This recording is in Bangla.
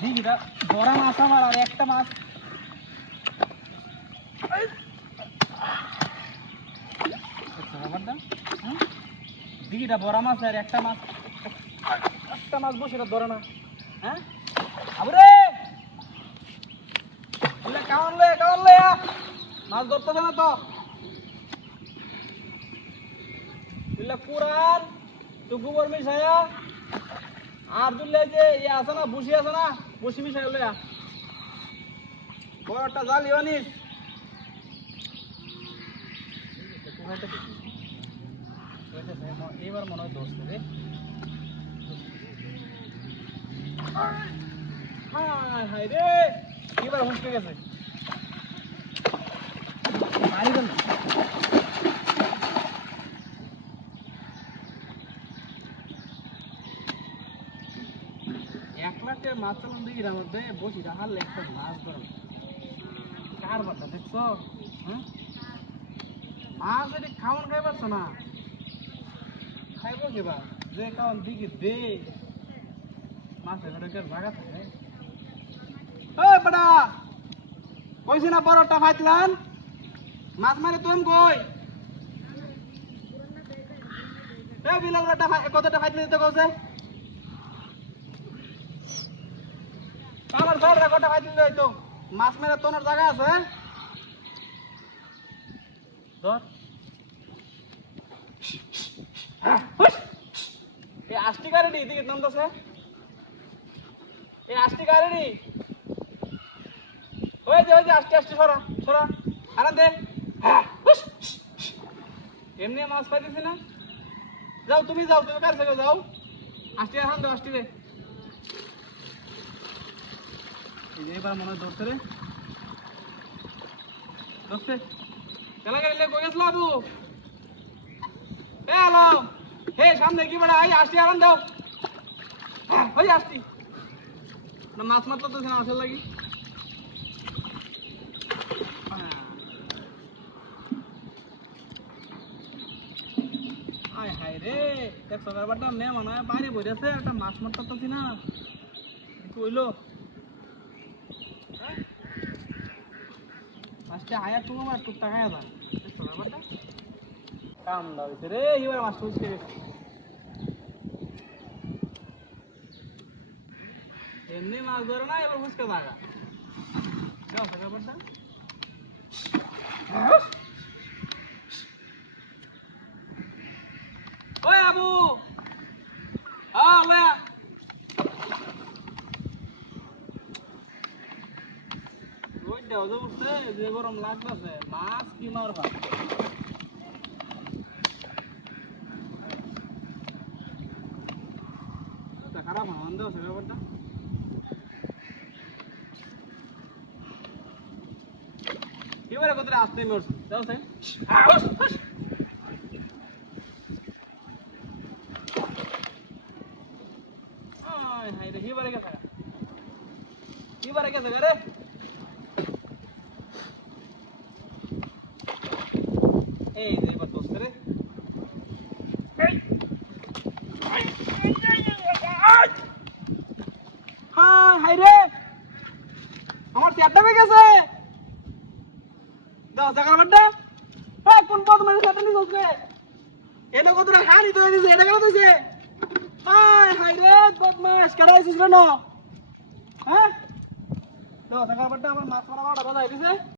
দিঘিটা বড় মাছ আমার আর একটা মাছ দিঘিটা বড় মাছ আর একটা মাছ বসে ধরে না। হ্যাঁ আবুরে কেমন লে মাছ ধরতেছে না তো পুরান গোবর মিশায়া আর দুলে যে ইয়ে আছে না বসি মিশাই লয়া বড় একটা জাল ইউনিস এইবার মনে হয় ধরছে রে। হাই রে এবার হুঁচকে গেছে মারিবেন এক লাখে মাছ দিঘির মধ্যে বসি হারলে একটা মাছ ধরে কার বাটা দেখছো? হ্যাঁ মাছ এটি খাওয়ান খাই পাচ্ছ না খাইব কিবা যে কারণ দিঘি দে মাছের জায়গা থাকে বড়া কইছি না বড়টা ফাইতলান মাছ মারে তুমি কই বিলালটা কতটা ফাইতলে দিতে কইছে আমার সাইডে কটা ফাইতলে হইতো মাছ মেরে তোনার জায়গা আছে ধর এই আষ্টি গাড়ি দিকে নামতেছে এই আষ্টি গাড়ি ওই যে আস্তে আস্তে সরা আরাম দে এমনি মাছ পাইতেছি না যাও তুমি কার থেকে যাও আস্তে আরাম দে আস্তে রে এবার মনে হয় ধরতে রে ধরতে চলা গেলে কই গেছিল আবু এ হ্যালো হে সামনে কি বড় আই আস্তে আরাম দাও ওই আস্তে না মাছ মারতে না আসল লাগি আয় হায় রে দেখছো ব্যাপারটা নে মনে হয় বাইরে বইরেছে একটা মাছ মারতেছি না একটু হইলো মাছটা আয়া তুমি আমার একটু টাকায় দাও দেখছো ব্যাপারটা কাম দাও রে এবার মাছ উঠছে এমনি মাছ ধরে না এবার ফুচকা জায়গা দেখছো ব্যাপারটা ওই আবু লয়া ওই দেও যে উঠছে যে গরম লাগতেছে মাছ কি মারবা খারাপ আনন্দ আছে ব্যাপারটা এবারে কতটা আসতে মরছে যাও স্যার হাই রে এবারে গেছে রে এই যে এবার দোস্ত রে হাই রে আমার চেয়ারটা পেয়ে গেছে দাও জায়গার বাড্ডা কোন পথ মানে চেয়ারটা নিয়ে চলছে এটা কতটা হানি তো হয়েছে এটা কেন হয়েছে হাই রে বদমাস কেন আইছিস কেন হ্যাঁ দাও জায়গার বাড্ডা আমার মাছ মারা বাড়া বাজাই দিছে